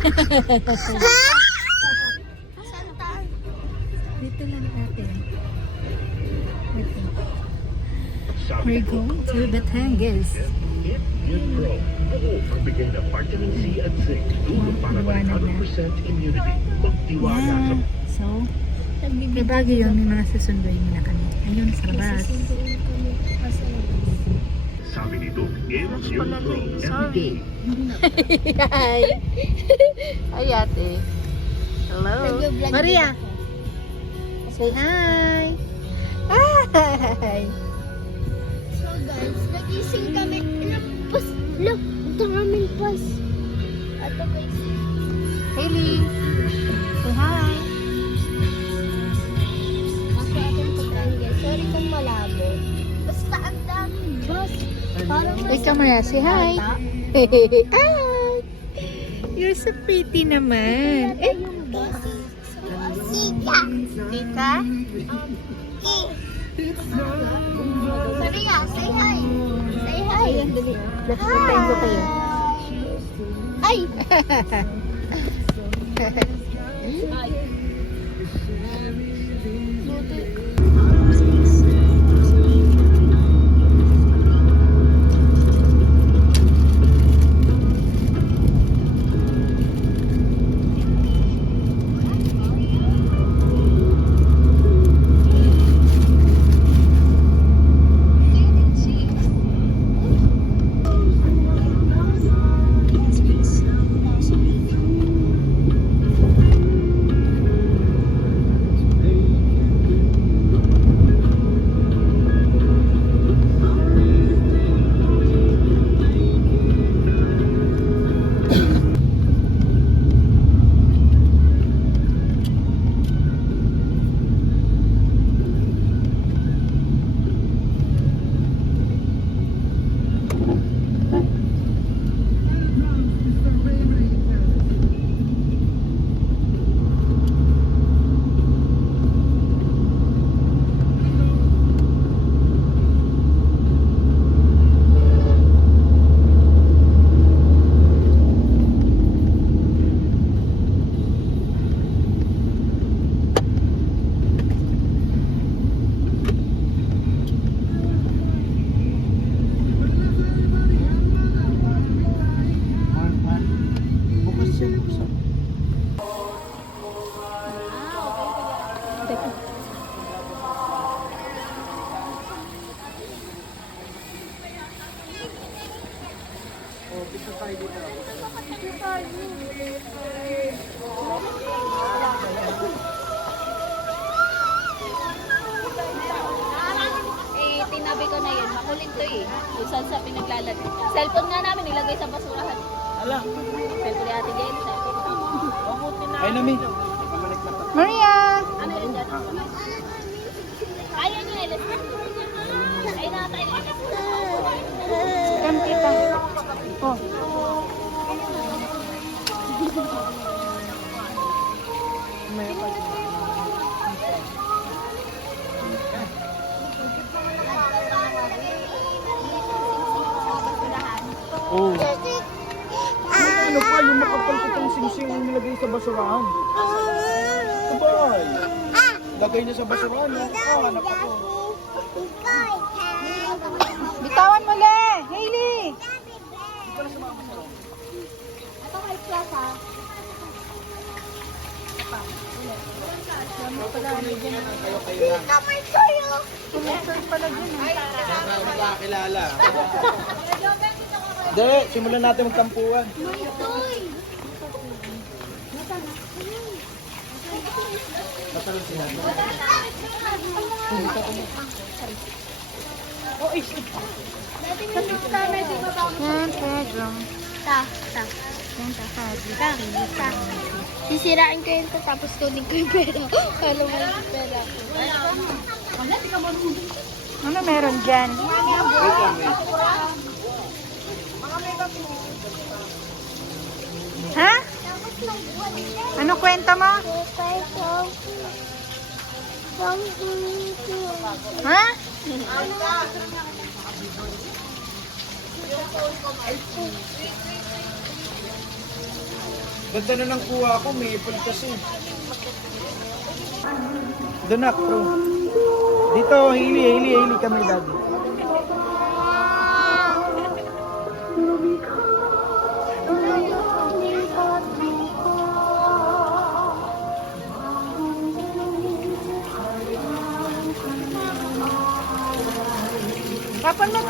Santa. Dito lang natin. We're going to Batangas. Magbigay na vitamin C at zinc. Tulong para Liwanag na. 100% immunity. Magtiwala sa Yeah. So, may bagay yun. May mga susunduin na kami. Ayun, sa bus. sabi nito, it's your pro every day. Hi! Hi, ate. Hello. Nag-vlog Maria! din ako. Say hi! Hi! So guys, nagising kami. Pas, look, ito namin pas. Ato guys. Hailey! Say hi! Ako atong pagkain guys. Sorry kung malabo. Basta ang daming bus. Parang Ikaw, Maria, say hi! Hi! You're so pretty naman. Ito yung bus. Ika. Tita? Maria, say hi. Say hi. Let's pretend ko kayo. Ay! Tinabi ko na yun. Makulit to eh. Kung saan sa pinaglalat. Cellphone nga namin nilagay sa basurahan. Ala. Cellphone ni Ate Jane. Cellphone. Ay, Nami. Maria! Ano yun dyan? Ayaw niya. Let's go. Ay na tayo. Come, tita. Oh. Oh. Ano pa yung makapalpitang singsing ang nilagay sa basurahan? Sabay. Lagay niya sa basurahan. Anak ako. Bitawan mo le! Hailey! Ito kay Plaza. Ika, may kayo. Nakakilala. Hindi, simulan natin magtampuan. May toy. Matalon sila. Yan, Pedro. Ta. Yan, Takagi. Sisirain ko yun to, tapos kunin ko yung pera. Paano mo yung pera ko? Ano meron dyan? Ha? Ano kwento mo? Ha? Ganda na ng kuha ko, maple kasi. Danak, bro. Dito, hili kami, daddy.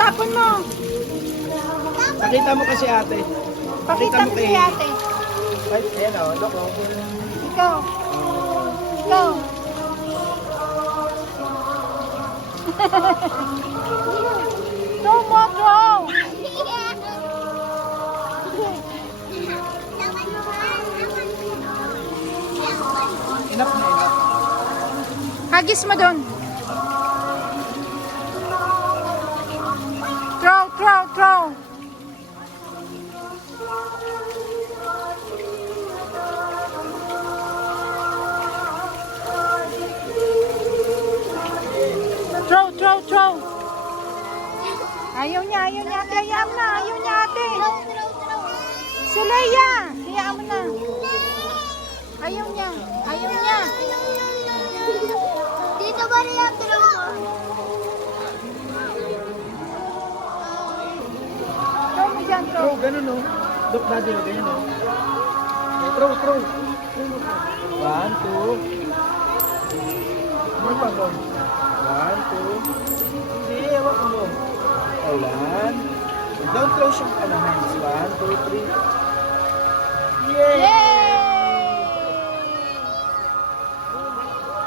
Tapon mo. Pakita mo kasi ate. Pakita mo kay si ate. Ay, ayan o, look o. Ikaw. Ikaw. Throw mo, throw. Enough na enough. Hagis mo doon. Throw. Throw. Ayaw niya. Hayaan mo na. Ayaw niya ate. Si Leia. Hayaan mo na. Ayaw niya. Dito ba rin ang throw mo? Throw mo dyan, throw. Throw, ganun o. Look, daddy, o, ganyan o. Throw. One, two. Ano pa mo? One, two. Hindi, ewan ko mo. One. Don't throw siyang hands. One, two, three. Yay! Yay!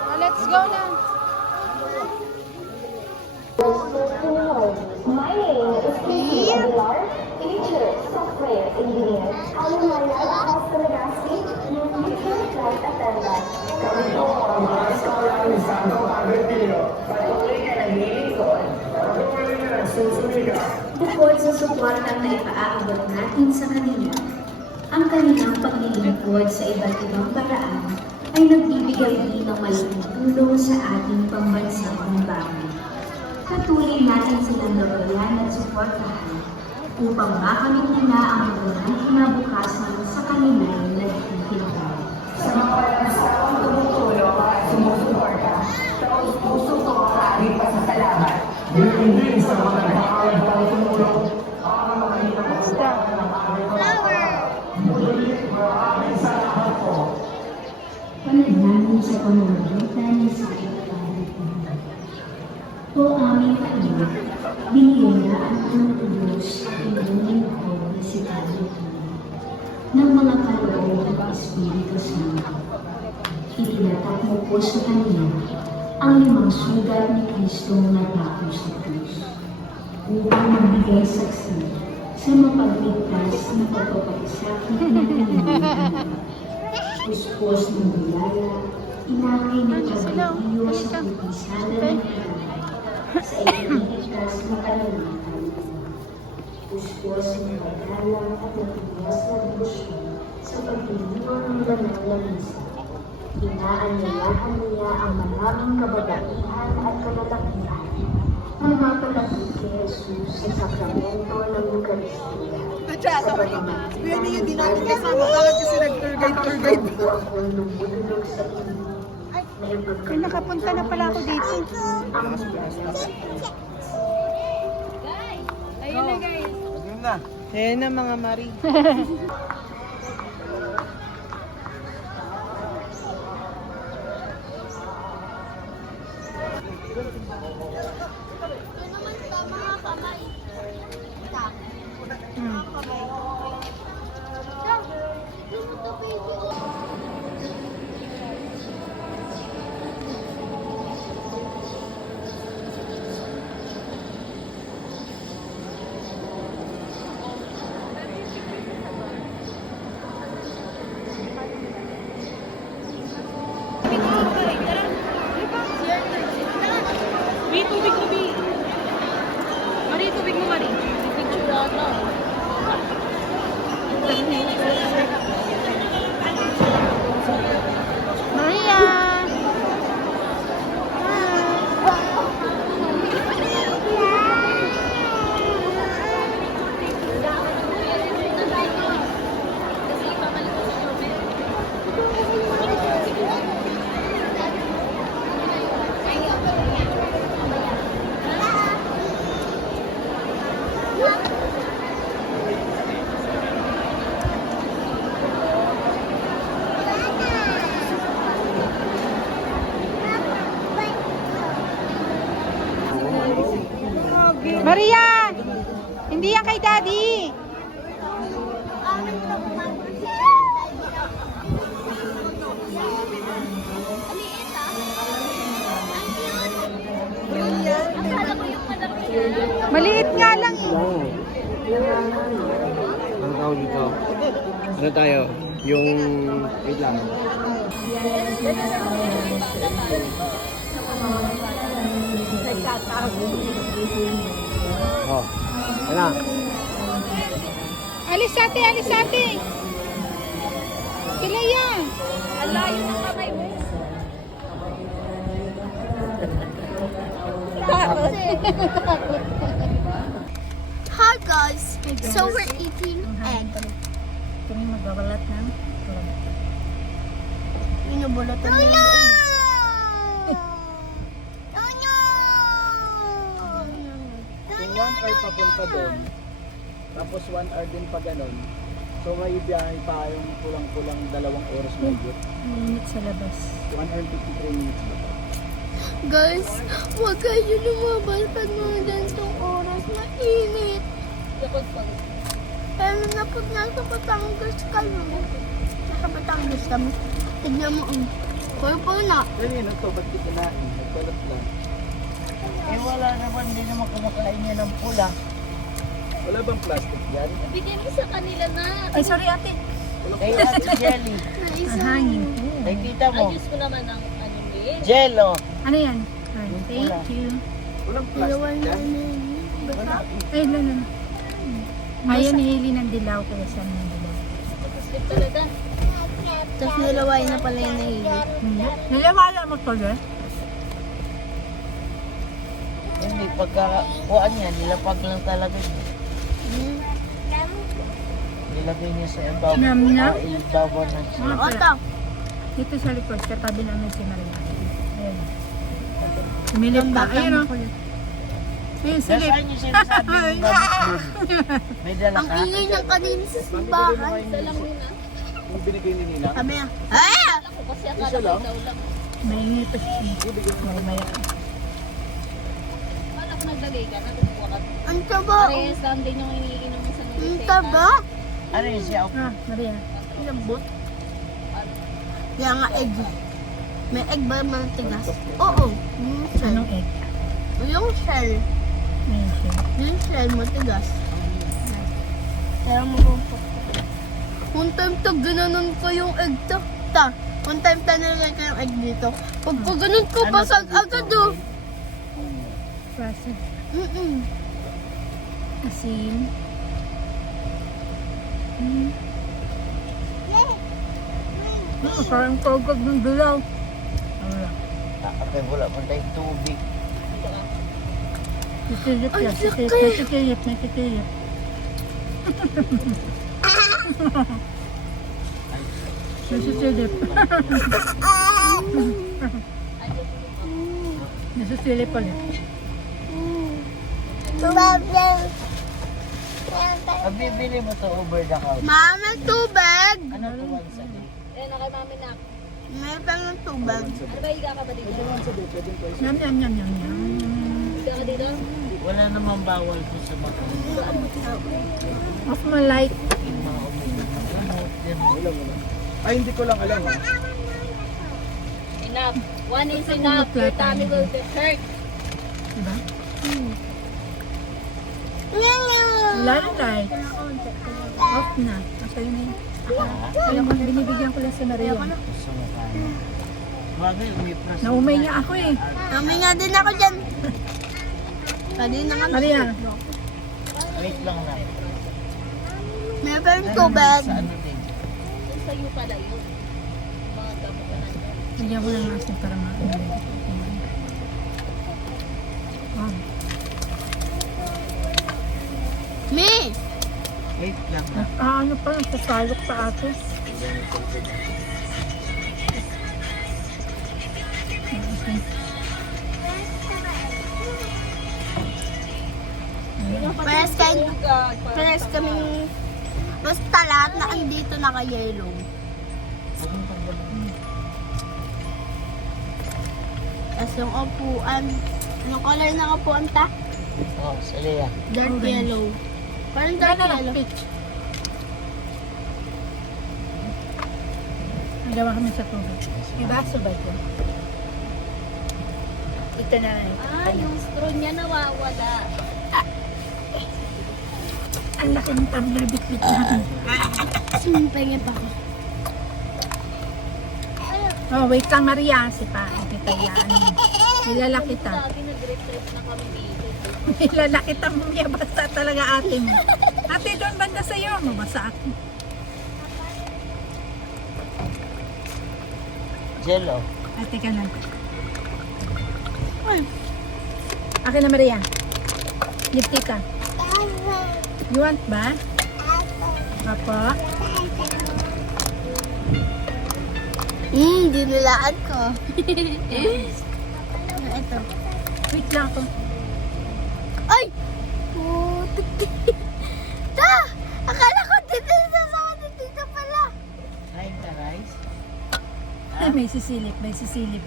Oh, let's go na. My name is Casey Aguilar, teacher, software engineer. I'm a Manila Customer Suite, your future flight attendant. Kami po ang mga eskala ni Santo Padre Pio. Patuloy na naglilingkod. Patuloy na nagsusumika. Bukod sa suportang na ipaaabot natin sa kanila, ang kanilang paglilingkod sa iba't ibang paraan ay nagbibigay din ng malaking tulong sa ating pambansang libangan. Patuloy natin silang gabayan at suportahan upang makamit nila ang magandang kinabukasan sa kanilang nagtitindahan. Sa mga palansawang tumutulong at sumusuporta, taos puso ko ang aming pasasalamat. Ganun din sa mga nagkakalang tumulong para makita mo ng aming Flower. muli maraming salamat po. Panalangin sa pamamagitan ng sakit at o aming Panginoon, binigyan ng Diyos ang iyong lingkod na si Padre Pio ng mga kaloob at Espiritu Santo. Itinatak mo po sa kanya ang 5 sugat ni Kristong natapos sa krus upang magbigay saksi sa mapagligtas na pagpapakasakit ng kanyang puspos ng biyaya, inakay ng pagbibiyo sa putisada ng Panginoon sa iniligtas ng kalimitan. Puspos ng paggalang at natigas na debosyon sa pagdiriwang ng banal na misa. Inaanyayahan niya ang maraming kababaihan at kalalakihan na mapalapit kay Jesus sa sakramento ng Eucharistia. Sa pagmamahal Yun din natin kasama. Bakit kasi nag-tour guide? Ako lumulog sa inyo. Ay, nakapunta na pala ako dito. Ayun na guys. Yun na. Ayan na mga Mari. Ito naman sa mga kamay. Maliit nga lang eh. Ano tawag dito? Ano tayo? Yung... Wait lang. Oh. Yan na. Alis ate, alis ate. Sila yan. Ang layo ng kamay mo. Hi guys! So we're eating egg. Kami magbabalat ng Inubulutan niya yung Kung 1 hour papunta doon, tapos 1 hour din pa ganon, so may biyahe pa yung kulang-kulang 2 oras na higit. minute sa labas. 1 hour 53 minutes ba ito? Guys, huwag kayo lumabas pag mga ganitong oras. Mainit. Pero na pag nasa Batangas kayo. Nasa Batangas kami. Tignan mo ang purple na. Kanina to, ba't di kinain? Nagbalat lang. Eh wala naman, hindi naman kumakain niya ng pula. Wala bang plastic yan? Bigyan mo sa kanila na. Ay, sorry ate. Kay Ate Jelly. Hangin. Kay tita mo. Ayos ko naman ang ano eh. Jello. Ano yan? Ay, thank you. Walang Dalawan plastic na yan? na. Ay, lalo. Ayaw ni Hailey ng dilaw kaya sa ng dilaw. Sleep talaga. Tapos nilaway na pala yung nahilig. Nilawala mo to, eh? Hindi, pagkakuhaan niya, nilapag lang talaga niya. Nilagay niya sa ibabaw. Nam na? Ibabaw na siya. Oto. Dito sa likod, sa tabi namin si Maria. Ayan. Sumilip pa. Ayun o. Ayun, silip. Nasaan niyo sinasabi ng gamit dun? May dala Ang ka? ingay ng kanina sa simbahan. Alam mo na. Yung binigay ni Nina, Sabi niya, ah! Ako kasi Isa akala lang? ko daw lang. Maingay pa siya. ibigay mo May maya. Akala ko naglagay ka na. Tumuha ka. Ang taba. Parehas lang din yung iniinom mo sa Ang nilitay. taba. Ano yun siya? Ah, Maria. Lambot. Kaya nga egg. May egg ba matigas? Oo. Yung shell. Anong egg? Yung shell. Ayun siya. Yung shell matigas. Kaya mo one time to ginanon ko yung egg to. One time tanilagay ko yung egg dito. Pag ganun ko, basag agad oh. Classic. Asin. Parang kagag ng dilaw. Wala. Kapag wala mo tayong tubig. Sisilip Ay, yan. sakit. Sisilip. May sisilip. May sisilip. May sisilip ulit. Pag bibili mo to over the counter, Mama, tubig! ano to once a day? Eh, na kay mami na. May pang tubig. Ano ba higa ka ba dito? Yum, yum, yum, yum, yum. Higa ka dito? Wala namang bawal po sa mga Of my life. yung mga uminom ng gamot. Yan. Ay, hindi ko lang alam ha. Enough. One is enough. Your tummy will be hurt. Diba? Wala na tayo. Off na. Masaya na yun. Alam ko, binibigyan ko lang sa Maria. Gusto mo kaya. Bagay, umipras. Naumay niya ako eh. Mami nga din ako dyan. Kanina nga. Maria, Wait lang na. May pang tubig. Sa ano din? Yung sa'yo pala yun. Mga gamot ka na. bigyan ko lang asin para makulit. Oh. Me! Wait lang na. Ano pa, nagsasalok pa ato. Pares kaming basta lahat na andito naka-yellow. Tapos yung upuan. Anong color ng upuan ta? Oh, Salea. Dark Orange. yellow. Parang dark Ano lang, yellow. peach. Nagawa kami sa tubig. May baso ba ito? Ito na lang. Ah, yung straw niya nawawala. Ang laki ng tumbler bitbit namin. Simpengit ako. Oh, wait lang Maria. Sipa, kita yan. Nilala kita. Sabi nag-retreat na kami dito. Nilala kita mo niya. Basta talaga ate mo. Ate, doon banda sa'yo. Mabasa ako. Jello. Ate ka lang. Akin na Maria. Lipti ka. You want ba? Apo? Dinilaan ko. Ito. Wait lang ako. Ay! Putik. Ta! Akala ko dito sasama dito pala. Kain ka, rice? May sisilip, may sisilip.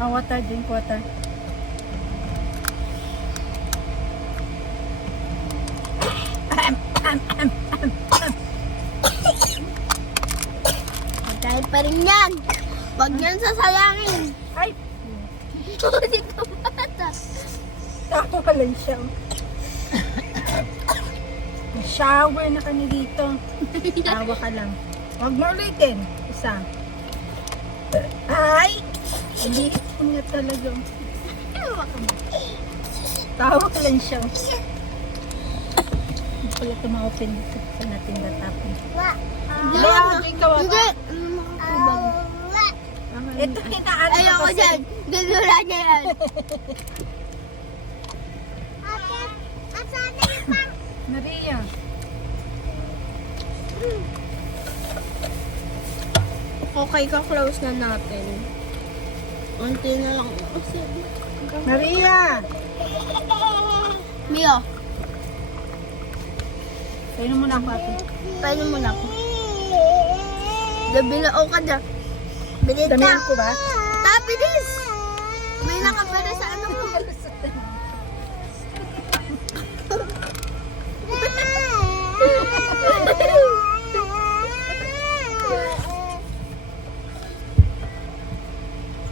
Water, drink water. Dahil pa rin yan. Huwag niyan sasayangin. Ay! Hindi ka bata. Tapo ka lang siya. Shower na kami dito. Tawa ka lang. Huwag mo ulitin. Isa. Ay! Hindi ko nga talaga. Tawa ka lang siya. Hindi pala tumaopen dito sa natin natapon. Hindi. ikaw ako. Hindi. Ito kinaan ko Ayoko kasi. dyan. Dudura niya yan. Maria. Okay, ka-close na natin. Unti na lang. Maria! Mio, Kaya mo na ako ate. paano mo na ako? Dabilao ka dyan. Bilis ka. Damihan ko ba? Ta, bilis! May nakabara sa ano mo.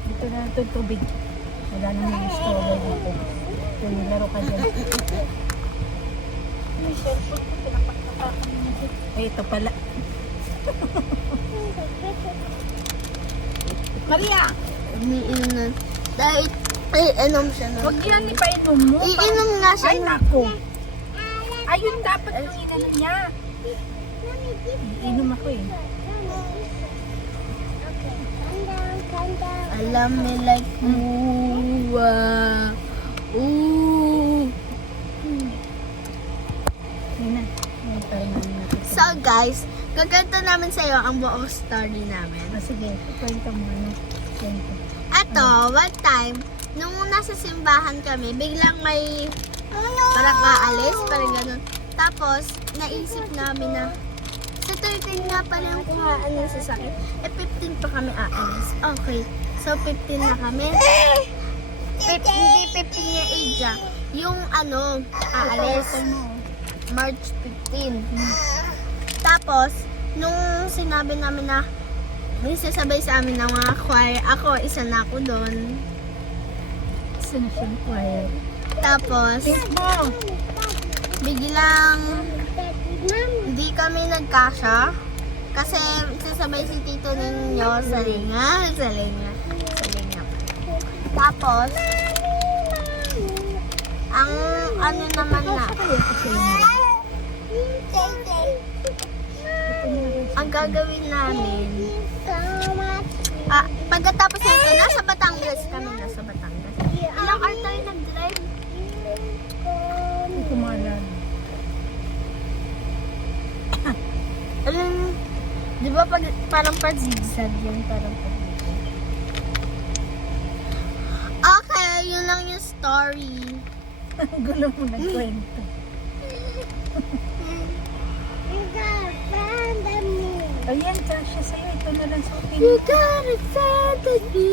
Dito na ito tubig. Wala na yung strawberry dito. Kung laro ka dyan. Ay, ito pala. Maria! Umiinom na. Dahil, inom siya na. Huwag yan ipainom mo. Iinom nga siya Ay, na. naku. Ayun dapat yung inanon niya. Inom ako eh. Alam me like, ooh, ooh. Yun na. Yun, parang namin natin. So guys, gaganta namin sa iyo ang buong story namin. Sige, kwento mo ano. Kwento. Ato, one time, nung nasa simbahan kami, biglang may parang aalis, parang ganun. Tapos, naisip namin na sa 13 nga pala yung kuhaan ng sasakyan. 15 pa kami aalis. Okay. So, 15 na kami. Hindi 15 yung age ah. Yung ano, aalis. March 15. Tapos, nung sinabi namin na may sasabay sa amin ng mga choir, ako, isa na ako doon. Isa na siyang choir. Tapos, biglang hindi kami nagkasya kasi sasabay si tito ninyo sa linga. Tapos, ang ano naman na, ang gagawin namin, pagkatapos nito, nasa Batangas kami, nasa Batangas. Ilang hour tayo nag-drive? Hindi ko maalala. Alam, di ba parang pa-zigzag yun? Parang pa-zigzag. Okay, yun lang yung story. Ang gulo mo na kwento. Ayan, kasya sa'yo. Ito na lang suotin. You got offended me.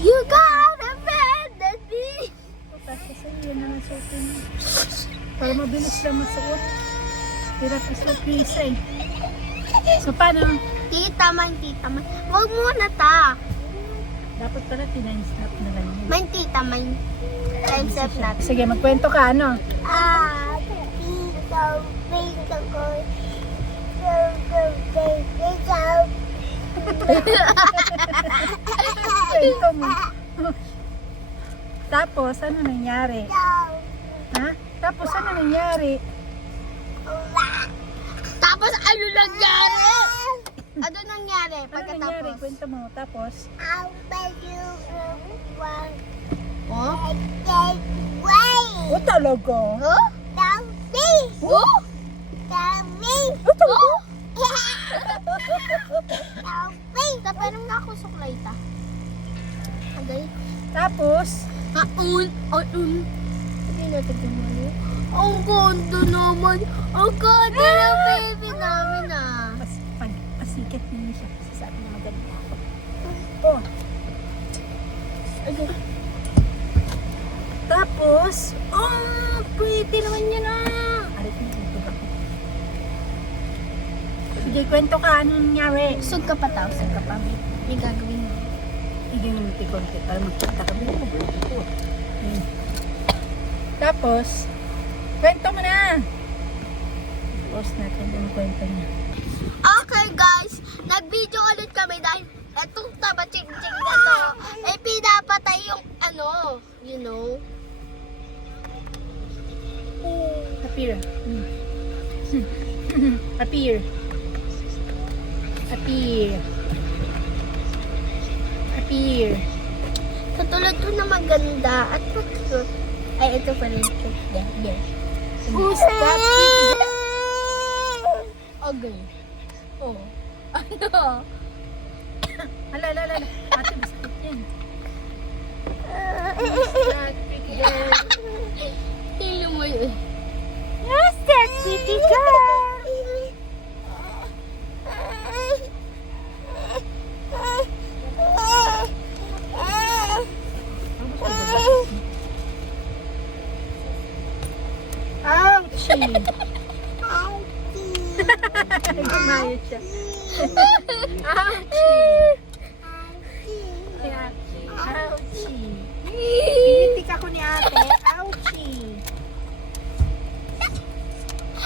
You got offended me. Kasya sa'yo. Yan na lang suotin. Para mabilis lang masuot. Hirap isuot ni isa eh. So, paano? Tita man. Huwag muna ta. Dapat pala tinine-stop na lang yun. Man, tita man. Time's up na. Sige, magkwento ka, ano? Kwento mo. Tapos, ano nangyari? Ha? Tapos, ano nangyari? Tapos ano nangyari? Ano nangyari Ano nangyari? pagkatapos? Kwento mo. Tapos, Oh? oh, talaga? Oh? Oh? Parang nakusuklay ta. Agay. Tapos, Hindi natin gumali. Ang ganda naman. Ang ganda ng baby namin ah. pasikat niyo siya. Kasi sabi niya maganda. Oh. Agay. Tapos, pretty naman yan Arit mo dito ba? Sige, kwento ka. Anong nangyari? Usog ka pa tao. Usog ka pa. May gagawin mo. Hindi nga konti para magkita kami. Tapos, kwento mo na. Post natin yung kwento niya. Okay guys, nag-video ulit kami dahil etong taba-ching-ching na to ay pinapatay yung ano, you know. Appear. Appear. Appear. Appear. Katulad ko na maganda at cute. Ay, ito pa rin cute. Yeah. Who's that? Okay. Oh. Ano? Ala. Ate, masakit yan. Who's that pretty girl? Hilo mo yun. Who's that pretty girl? Ouchie! Gumayot siya. Ouchie! Ouchie! Pinitik ako ni ate. Ouchie!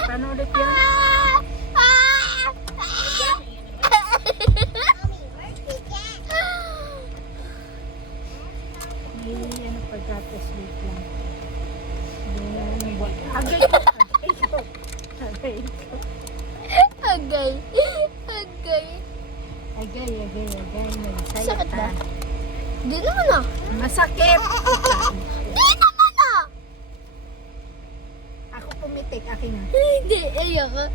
Paano ulit yun? May ano pagkatas wait lang. Agay ko. Agay. Sakit ba? Di naman ah. Masakit. Di naman ah. Ako pumitik, akin na. Hindi, ayak ka.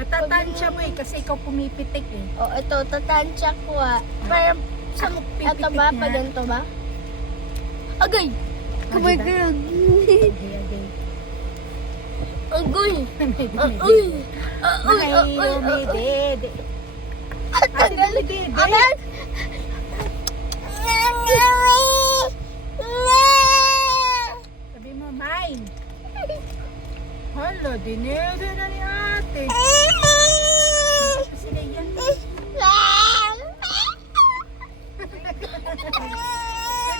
Natatansya mo kasi ikaw pumipitik Oh, ito, tatansya ko ah. Parang sa Ako ito pipitik ba? niya. Pa ganito ba? Agay! Kamay Diba? ka. Agay. Agay! May Ay! umidede. At Ate, tagal! umidede. Agad! Sabi mo, mine. Hala, dinede na ni ate. Kasi na yan.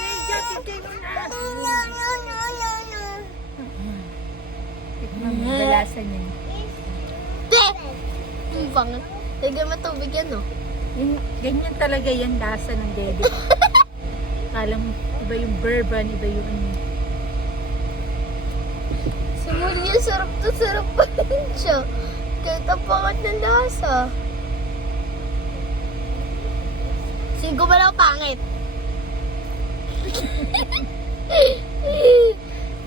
Sige, tigay mo na. Tignan mo, dalasan yan. Ang bangat. Lagyan mo tubig yan, no? Ganyan talaga yan, lasa ng dede. Kala mo, iba yung bourbon, iba yung ano. Simuli, sarap na sarap pa rin siya. Kahit ang pangat ng lasa. Sige, gumalaw pangit.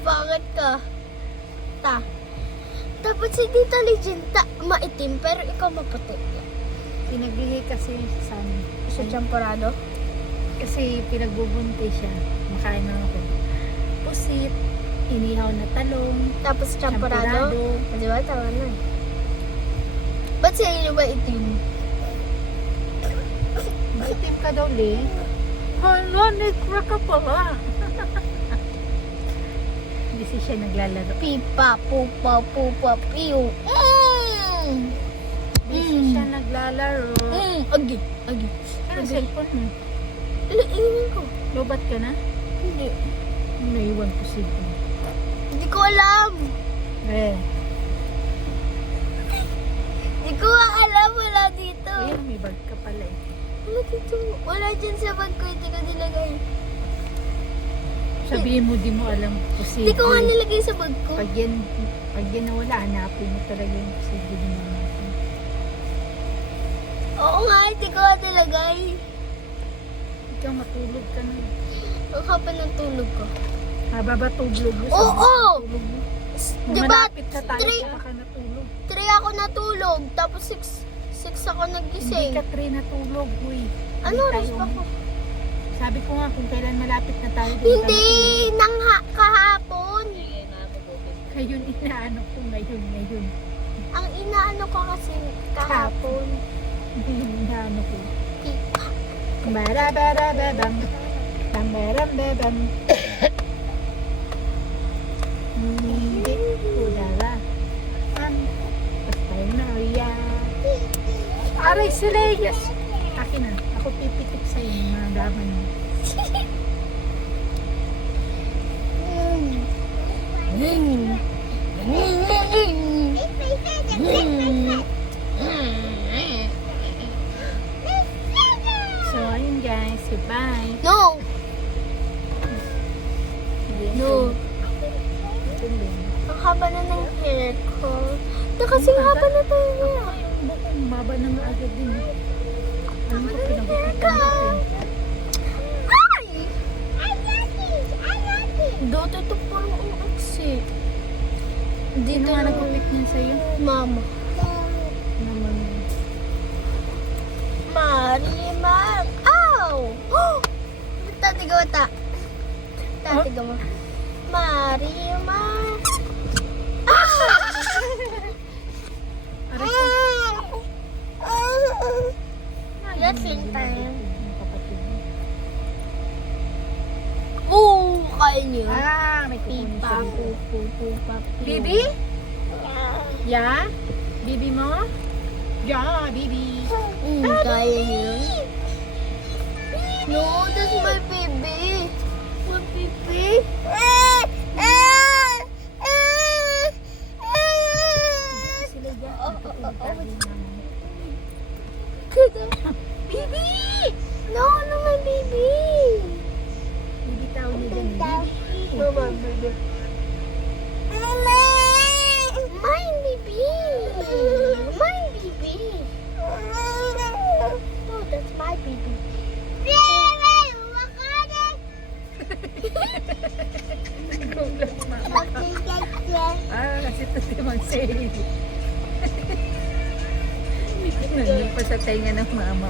Pangit ka. Dapat si Tita Legenda maitim, pero ikaw maputi. Pinagbigay kasi sa amin. Sa champorado? Kasi pinagbubunti siya. Makain na ako. Pusit, inihaw na talong, Tapos champorado? Champorado. Di ba? Tama na eh. Ba't sa inyo ba itim? maitim ka daw, Lee. Hala, negra ka pala. Hindi siya naglalaro. Pipa, pupa, pupa, piyo. Busy siya naglalaro. Agi. Ano cellphone mo? Iinin ko. Lobat ka na? Hindi. Naiwan ko sila. Hindi ko alam. Eh, Hindi ko alam. Wala dito. ayun, may bag ka pala eh. Wala dito. Wala dyan sa bag ko. Hindi ko nilagay. Sabihin mo, di mo alam. Posible. Hindi ko nga nilagay sa bag ko. Pag yan nawala, hanapin mo talaga yung posible mo natin. Oo nga. Hindi ko nga nilagay. Ikaw matulog ka na. Ang kapal ng tulog ko. Haba ba tulog mo? Oo! Tulog mo. Diba? Malapit na tayo, Three- kaya ka natulog. 3 ako natulog. Tapos 6 ako Hindi nagising. ka 3 natulog, uy. Ano Hindi oras tayo- pa ko? Sabi ko nga kung kailan malapit na tayo. Hindi! Nang kahapon. Ngayon, inaano ko ngayon. Ang inaano ko kasi kahapon. Inaano ko. Barabababam. Bambarambabam. Hindi ko dala. Basta na yan. Aray sila, yes. Akin na. Ako pipitik sa'yo ng mga laman mo. So, ayun guys. Goodbye. No! No. Ito din. Ang haba na ng hair ko. Na kasing haba na tayo hair. Yung buko, maba na nga agad din. Alam ko, pinagupitan ko din. Ay! I like it! I like it! Dito ito parang umaksi. Sino Dito nga nagupit niya sa'yo? Mama. Naman. Marimar. Ow! Tati gawa ta. Tati gawa. Marimar. Wrestling time. Oo, kaya niyo. May kukunin Pipa, siya dito. pupu, papi. Bibi? Yeah? Bibi mo? Yeah, Bibi. Kaya niyo. No, that's my baby. My baby. Sila dyan. Natutulog tayo naman. Baby! No, no, my baby. Bibi tawag niya dyan. Bibi. Mama, baby. My baby. My baby. No, that's my baby. Kasi ito si Magseli. Nandun pa sa tenga ng mama mo.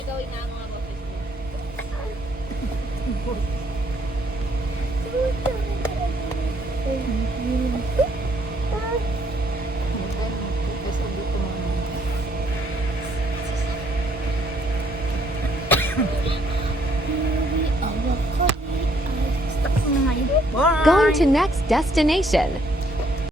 Ikaw inaano nga ba? Stuck na nga yun. Bye! Going to next destination.